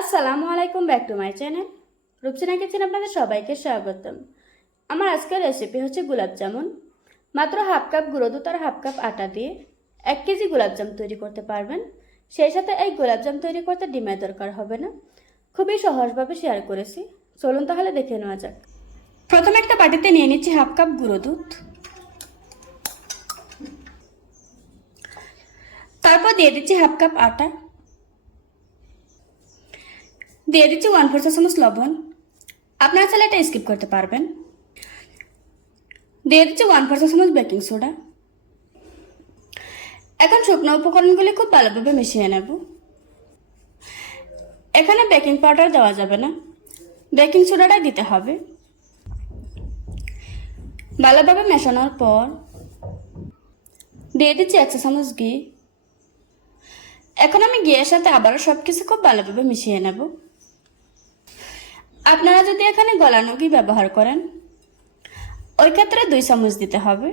আসসালামু আলাইকুম, back to my channel. Rupsina kitchen আপনাদের সবাইকে স্বাগতম। আমার আজকের রেসিপি হচ্ছে গোলাপ জামুন। মাত্র হাফ কাপ গুঁড়ো দুধ আর হাফ কাপ আটা দিয়ে এক কেজি গোলাপ জাম তৈরি করতে পারবেন। সেই সাথে এই গোলাপ জাম তৈরি করতে ডিমের দরকার হবে না। খুবই সহজভাবে শেয়ার করেছি। চলুন তাহলে দেখে নেওয়া যাক। প্রথমে একটা বাটিতে নিয়ে নিচ্ছি হাফ কাপ গুঁড়ো দুধ তারপর দিয়ে দিচ্ছি হাফ কাপ আটা। দিয়ে দিচ্ছি ওয়ান ফোর চামচ লবণ। আপনারা চাইলে এটা স্কিপ করতে পারবেন। দিয়ে দিচ্ছি ওয়ান ফোর চামচ বেকিং সোডা এখন শুকনো উপকরণগুলি খুব ভালোভাবে মিশিয়ে নেব। এখানে বেকিং পাউডার দেওয়া যাবে না। বেকিং সোডাটাই দিতে হবে। ভালোভাবে মেশানোর পর দিয়ে দিচ্ছি এক চা চামচ ঘি। এখন আমি ঘিয়ের সাথে আবারও সব কিছু খুব ভালোভাবে মিশিয়ে নেব। আপনারা যদি এখানে গলানো ঘি ব্যবহার করেন, ওই ক্ষেত্রে দুই চামচ দিতে হবে।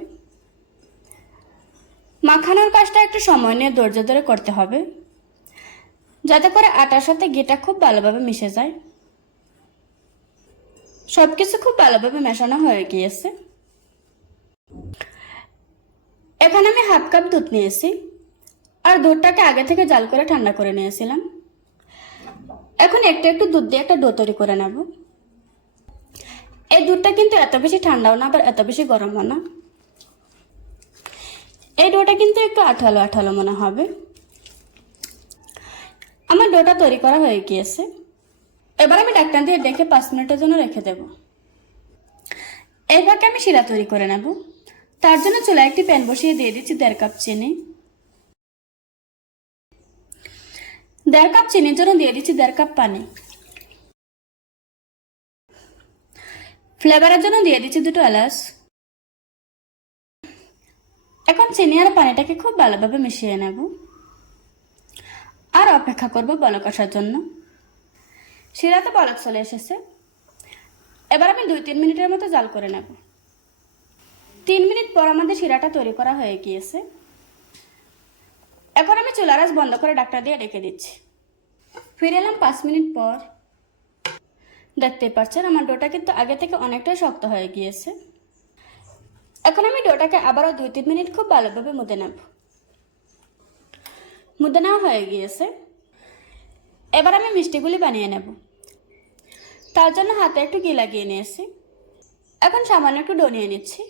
মাখানোর কাজটা একটু সময় নিয়ে ধৈর্য ধরে করতে হবে, যাতে করে আটার সাথে ঘিটা খুব ভালোভাবে মিশে যায়। সব কিছু খুব ভালোভাবে মেশানো হয়ে গিয়েছে। এখানে আমি হাফ কাপ দুধ নিয়েছি, আর দুধটাকে আগে থেকে জাল করে ঠান্ডা করে নিয়েছিলাম। এখন একটু একটু দুধ দিয়ে একটা ডো তৈরি করে নেব। এই দুধটা কিন্তু এত বেশি ঠান্ডাও না, আবার এত বেশি গরমও না। এই ডোটা কিন্তু একটু আঠালো আঠালো মনে হবে। আমার ডোটা তৈরি করা হয়ে গিয়েছে। এবার আমি ডাক্তার দিয়ে ডেকে পাঁচ মিনিটের জন্য রেখে দেব। এরপরকে আমি শিরা তৈরি করে নেব। তার জন্য চুলায় একটি প্যান বসিয়ে দিয়ে দিচ্ছি দেড় কাপ চিনি। দেড় কাপ চিনির জন্য দিয়ে দিচ্ছি দেড় কাপ পানি ফ্লেভারের জন্য দিয়ে দিচ্ছি দুটো এলাচ এখন চিনি আর পানিটাকে খুব ভালোভাবে মিশিয়ে নেব আর অপেক্ষা করব বলক আসার জন্য শিরাতে বলক চলে এসেছে এবার আমি দুই তিন মিনিটের মতো জাল করে নেব তিন মিনিট পর আমাদের শিরাটা তৈরি করা হয়ে গিয়েছে এখন আমি চুলার আঁচ বন্ধ করে ডাক্তার দিয়ে রেখে দিচ্ছি ফিরে এলাম পাঁচ মিনিট পর। দেখতেই পাচ্ছেন আমার ডোটা কিন্তু আগে থেকে অনেকটাই শক্ত হয়ে গিয়েছে। এখন আমি ডোটাকে আবারও দুই তিন মিনিট খুব ভালোভাবে মুদে নেব। মুদে নেওয়া হয়ে গিয়েছে। এবার আমি মিষ্টিগুলি বানিয়ে নেব। তার জন্য হাতে একটু ঘি লাগিয়ে নিয়েছি। এখন সামান্য একটু ডো নিয়ে নিচ্ছি।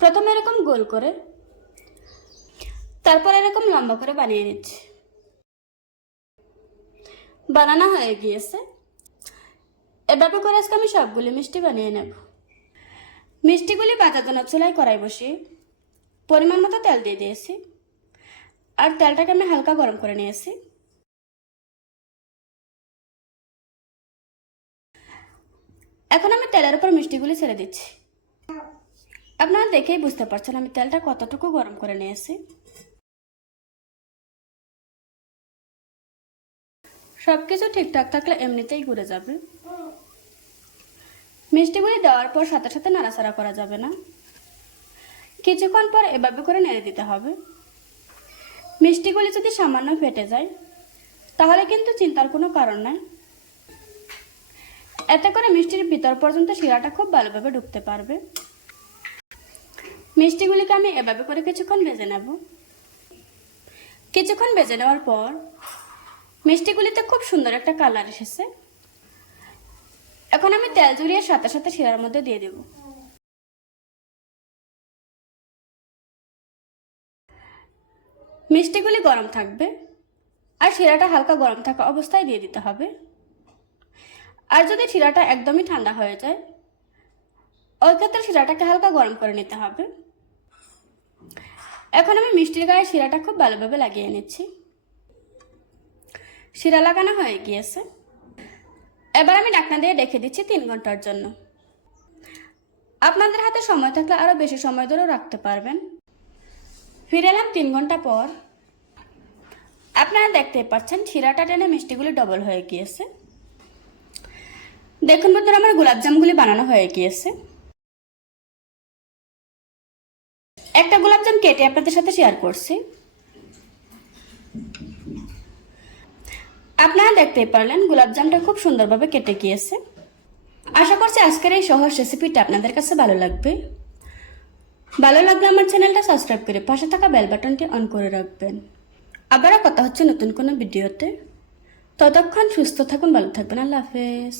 প্রথমে এরকম গোল করে, তারপর এরকম লম্বা করে বানিয়ে নিচ্ছি। বানানো হয়ে গিয়েছে। এভাবে করে আজকে আমি সবগুলি মিষ্টি বানিয়ে নেব। মিষ্টিগুলি বাজাদানোর চুলায় কড়াই বসিয়ে পরিমাণ মতো তেল দিয়ে দিয়েছি। আর তেলটাকে আমি হালকা গরম করে নিয়েছি। এখন আমি তেলের উপর মিষ্টিগুলি ছেড়ে দিচ্ছি। আপনারা দেখেই বুঝতে পারছেন আমি তেলটা কতটুকু গরম করে নিয়েছি। সব কিছু ঠিকঠাক থাকলে এমনিতেই ঘুরে যাবে। মিষ্টিগুলি দেওয়ার পর সাথে সাথে নাড়াচাড়া করা যাবে না। কিছুক্ষণ পর এভাবে করে নেড়ে দিতে হবে। মিষ্টিগুলি যদি সামান্য ফেটে যায়, তাহলে কিন্তু চিন্তার কোনো কারণ নাই। এতে করে মিষ্টির ভিতর পর্যন্ত শিরাটা খুব ভালোভাবে ঢুকতে পারবে। মিষ্টিগুলিকে আমি এভাবে করে কিছুক্ষণ ভেজে নেব। কিছুক্ষণ ভেজে নেওয়ার পর মিষ্টিগুলিতে খুব সুন্দর একটা কালার এসেছে। এখন আমি তেল ঝরিয়ে সাথে সাথে শিরার মধ্যে দিয়ে দেব। মিষ্টিগুলি গরম থাকবে আর শিরাটা হালকা গরম থাকা অবস্থায় দিয়ে দিতে হবে। আর যদি শিরাটা একদমই ঠান্ডা হয়ে যায় ওই ক্ষেত্রে শিরাটাকে হালকা গরম করে নিতে হবে। এখন আমি মিষ্টির গায়ে শিরাটা খুব ভালোভাবে লাগিয়ে নিচ্ছি। শিরা লাগানো হয়ে গিয়েছে। এবার আমি ডাকনা দিয়ে রেখে দিচ্ছি তিন ঘণ্টার জন্য। আপনাদের হাতে সময় থাকলে আরও বেশি সময় ধরেও রাখতে পারবেন। ফিরে এলাম তিন ঘণ্টা পর। আপনারা দেখতে পাচ্ছেন শিরাটা টেনে মিষ্টিগুলি ডবল হয়ে গিয়েছে। দেখুন বন্ধুরা, আমার গোলাপজামগুলি বানানো হয়ে গিয়েছে। একটা গোলাপজাম কেটে আপনাদের সাথে শেয়ার করছি আপনারা দেখতেই পারলেন, গোলাপজামটা খুব সুন্দরভাবে কেটে গিয়েছে। আশা করছি আজকের এই সহজ রেসিপিটা আপনাদের কাছে ভালো লাগবে। ভালো লাগলে আমার চ্যানেলটা সাবস্ক্রাইব করে পাশে থাকা বেল বাটনটি অন করে রাখবেন। আবারও কথা হচ্ছে নতুন কোনো ভিডিওতে ততক্ষণ সুস্থ থাকুন, ভালো থাকবেন, আল্লাহ হাফেজ।